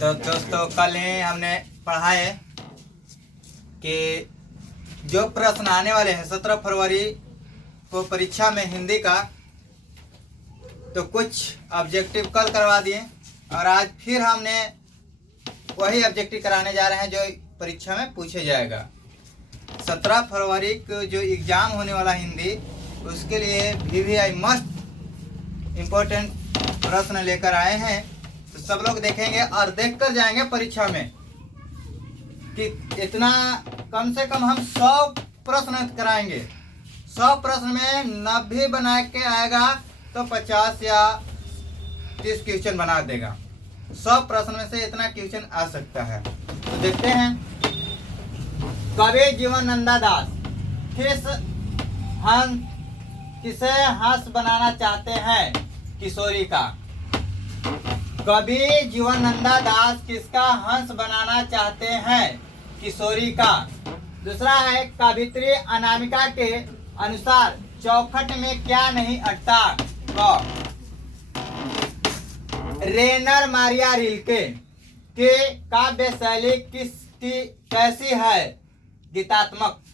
तो दोस्तों कल ही हमने पढ़ा है कि जो प्रश्न आने वाले हैं 17 फरवरी को परीक्षा में हिंदी का, तो कुछ ऑब्जेक्टिव कल करवा दिए और आज फिर हमने वही ऑब्जेक्टिव कराने जा रहे हैं जो परीक्षा में पूछे जाएगा। 17 फरवरी को जो एग्ज़ाम होने वाला हिंदी, उसके लिए VVI मस्ट इम्पोर्टेंट प्रश्न लेकर आए हैं। तो सब लोग देखेंगे और देख कर जाएंगे परीक्षा में कि इतना कम से कम हम 100 प्रश्न कराएंगे। 100 प्रश्न में 90 बना के आएगा तो 50 या 30 क्वेश्चन बना देगा। 100 प्रश्न में से इतना क्वेश्चन आ सकता है। तो देखते हैं। कवि जीवनानंद दास किसे हंस बनाना चाहते हैं? किशोरी का। कवि जीवनानंद दास किसका हंस बनाना चाहते हैं? किशोरी का। दूसरा है, कवित्री अनामिका के अनुसार चौखट में क्या नहीं अटता? रेनर मारिया रिल्के के काव्य शैली कैसी है? गीतात्मक।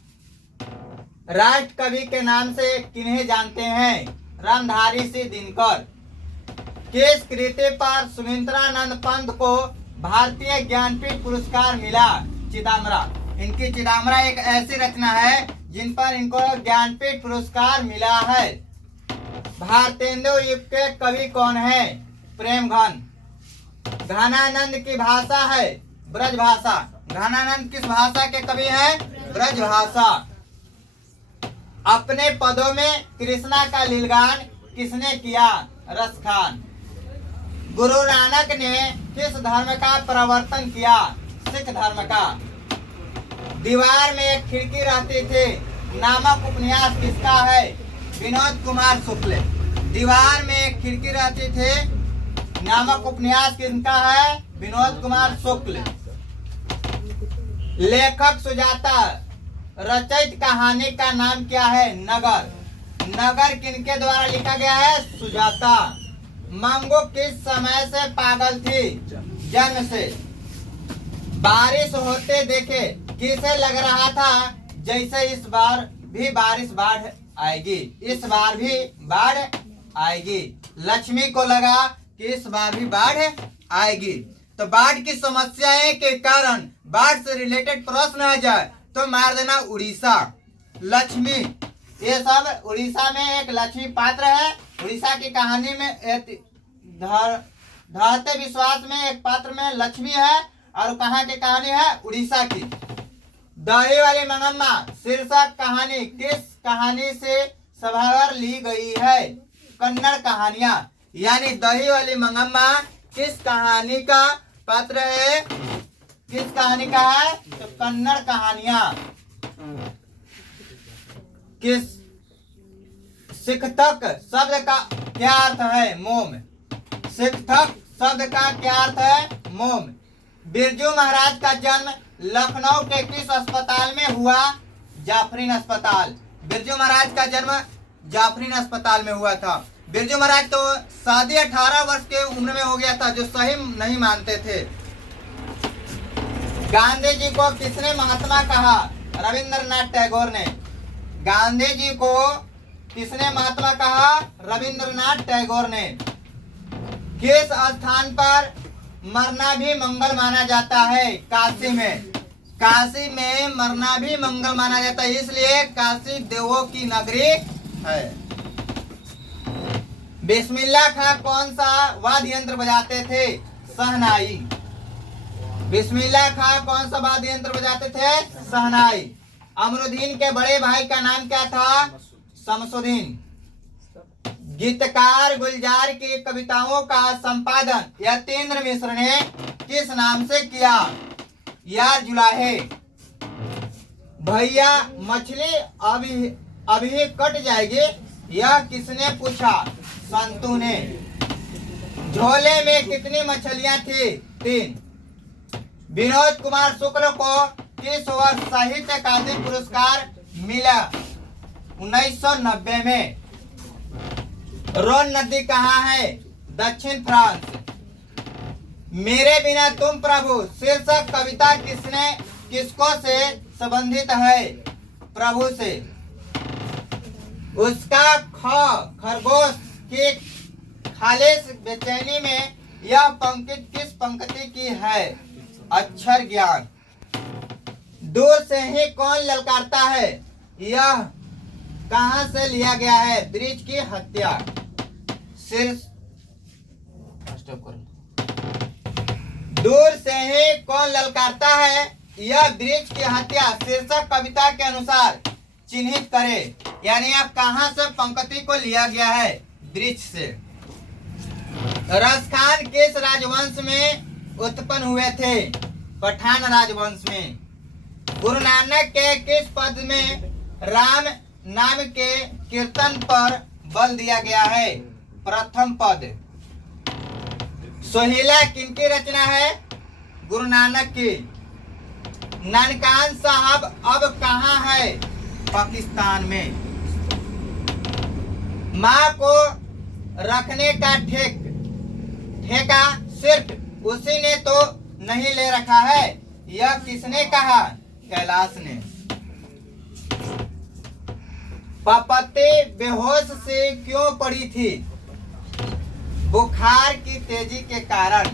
राष्ट्र कवि के नाम से किन्हें जानते हैं? रामधारी सिंह दिनकर। किस कृति पर सुमित्रानंद पंत को भारतीय ज्ञानपीठ पुरस्कार मिला? चिदामरा। इनकी चिदामरा एक ऐसी रचना है जिन पर इनको ज्ञानपीठ पुरस्कार मिला है। भारतेंदु युग के कवि कौन है? प्रेमघन। घनानंद की भाषा है ब्रज भाषा। घनानंद किस भाषा के कवि हैं? ब्रज भाषा। अपने पदों में कृष्णा का लीलगान किसने किया? रसखान। गुरु नानक ने किस धर्म का प्रवर्तन किया? सिख धर्म का। दीवार में एक खिड़की रहती थी नामक उपन्यास किसका है? विनोद कुमार शुक्ल। दीवार में एक खिड़की रहती थी नामक उपन्यास किसका है? विनोद कुमार शुक्ल। लेखक सुजाता रचित कहानी का नाम क्या है? नगर। नगर किनके द्वारा लिखा गया है? सुजाता। मंगू किस समय से पागल थी? जन्म से। बारिश होते देखे किसे लग रहा था जैसे इस बार भी बारिश बाढ़ आएगी? इस बार भी बाढ़ आएगी। लक्ष्मी को लगा कि इस बार भी बाढ़ आएगी। तो बाढ़ की समस्याएं के कारण बाढ़ से रिलेटेड प्रश्न आ जाए तो मार देना उड़ीसा। लक्ष्मी, ये सब उड़ीसा में एक लक्ष्मी पात्र है। उड़ीसा की कहानी में धरते विश्वास में एक पात्र में लक्ष्मी है और कहाँ की कहानी है? उड़ीसा की। दही वाली मंगम्मा शीर्षक कहानी किस कहानी से सभागर ली गई है? कन्नड़ कहानियां। यानी दही वाली मंगम्मा किस कहानी का पात्र है? किस कहानी का है? तो कन्नड़ कहानियां। किस शिक्षक शब्द का क्या अर्थ है? मोम। शिक्षक शब्द का क्या अर्थ है? मोम। बिरजू महाराज का जन्म लखनऊ के किस अस्पताल में हुआ? जाफरीन अस्पताल। बिरजू महाराज का जन्म जाफरीन अस्पताल में हुआ था। बिरजू महाराज तो शादी 18 वर्ष के उम्र में हो गया था, जो सही नहीं मानते थे। गांधी जी को किसने महात्मा कहा? रविंद्रनाथ टैगोर ने। गांधी जी को किसने महात्मा कहा? रविंद्रनाथ टैगोर ने। किस स्थान पर मरना भी मंगल माना जाता है? काशी में। काशी में मरना भी मंगल माना जाता है, इसलिए काशी देवों की नगरी है। बिस्मिल्लाह खां कौन सा वाद्य यंत्र बजाते थे? शहनाई। बिस्मिल्लाह खां कौन सा वाद्य यंत्र बजाते थे? शहनाई। अमरुद्दीन के बड़े भाई का नाम क्या था? शमसुद्दीन। गीतकार गुलजार की कविताओं का संपादन यतीन्द्र मिश्र ने किस नाम से किया? यार जुलाहे। भैया मछली अभी कट जाएगी, यह किसने पूछा? संतू ने। झोले में कितनी मछलियां थी? 3। विनोद कुमार शुक्ल को किस वर्ष साहित्य अकादमी पुरस्कार मिला? 1990 में। रोन नदी कहाँ है? दक्षिण फ्रांस। मेरे बिना तुम प्रभु शीर्षक कविता किसको से संबंधित है? प्रभु से। उसका खरगोश की खालिश बेचैनी में यह पंक्ति किस पंक्ति की है? अक्षर ज्ञान। दूर से ही कौन ललकारता है? यह कहां से लिया गया है? वृक्ष की हत्या। दूर से ही कौन ललकारता है? यह वृक्ष की हत्या शीर्षक कविता के अनुसार चिन्हित करे। यानी आप कहां से पंक्ति को लिया गया है? वृक्ष से। रसखान किस राजवंश में उत्पन्न हुए थे? पठान राजवंश में। गुरु नानक के किस पद में राम नाम के कीर्तन पर बल दिया गया है? प्रथम पद। सोहिला किनकी रचना है? गुरु नानक की। ननकाना साहब अब कहाँ है? पाकिस्तान में। माँ को रखने का ठेका सिर्फ उसी ने तो नहीं ले रखा है। यह किसने कहा? कैलाश ने। पार्वती बेहोश से क्यों पड़ी थी? बुखार की तेजी के कारण।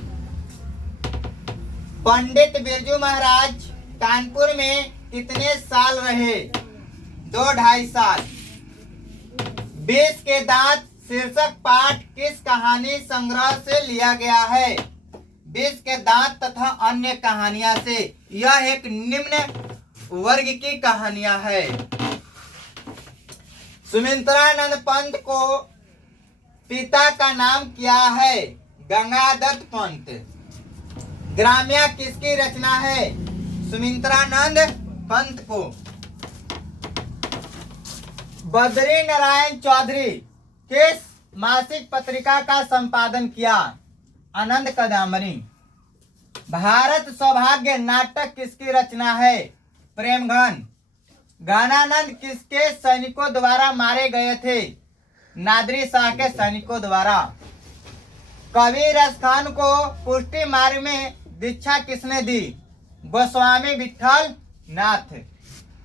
पंडित बिरजू महाराज कानपुर में कितने साल रहे? 2-2.5 साल। 20 के दांत शीर्षक पाठ किस कहानी संग्रह से लिया गया है? 20 के दांत तथा अन्य कहानियां से। यह एक निम्न वर्ग की कहानियां है। सुमित्रानंद पंत को पिता का नाम क्या है? गंगादत्त पंत। ग्राम्या किसकी रचना है? सुमित्रानंद पंत को। बद्री नारायण चौधरी किस मासिक पत्रिका का संपादन किया? आनंद कदम्बनी। भारत सौभाग्य नाटक किसकी रचना है? प्रेमघन। ज्ञानानंद किसके सैनिकों द्वारा मारे गए थे? नादरी शाह के सैनिकों द्वारा। कवि रसखान को पुष्टि मार्ग में दीक्षा किसने दी? गोस्वामी विठल नाथ।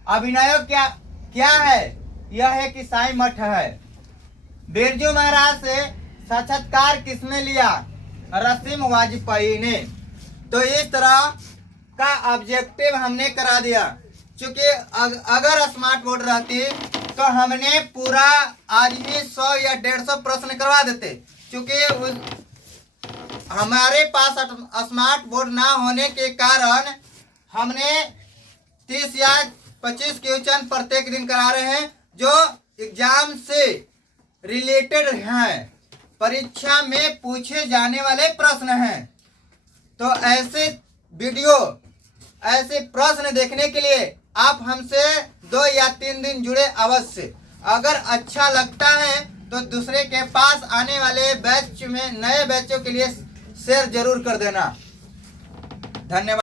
अभिनय क्या है? यह एक ईसाई मठ है। बिरजू महाराज से साक्षात्कार किसने लिया? रसीम वाजपेयी ने। तो इस तरह का ऑब्जेक्टिव हमने करा दिया। क्योंकि अगर स्मार्ट बोर्ड रहती तो हमने पूरा आज ही 100 या 150 प्रश्न करवा देते। क्योंकि हमारे पास स्मार्ट बोर्ड ना होने के कारण हमने 30 या 25 क्वेश्चन प्रत्येक दिन करा रहे हैं जो एग्जाम से रिलेटेड हैं, परीक्षा में पूछे जाने वाले प्रश्न हैं। तो ऐसे वीडियो, ऐसे प्रश्न देखने के लिए आप हमसे 2 या 3 दिन जुड़े अवश्य। अगर अच्छा लगता है तो दूसरे के पास आने वाले बैच में, नए बैचों के लिए शेयर जरूर कर देना। धन्यवाद।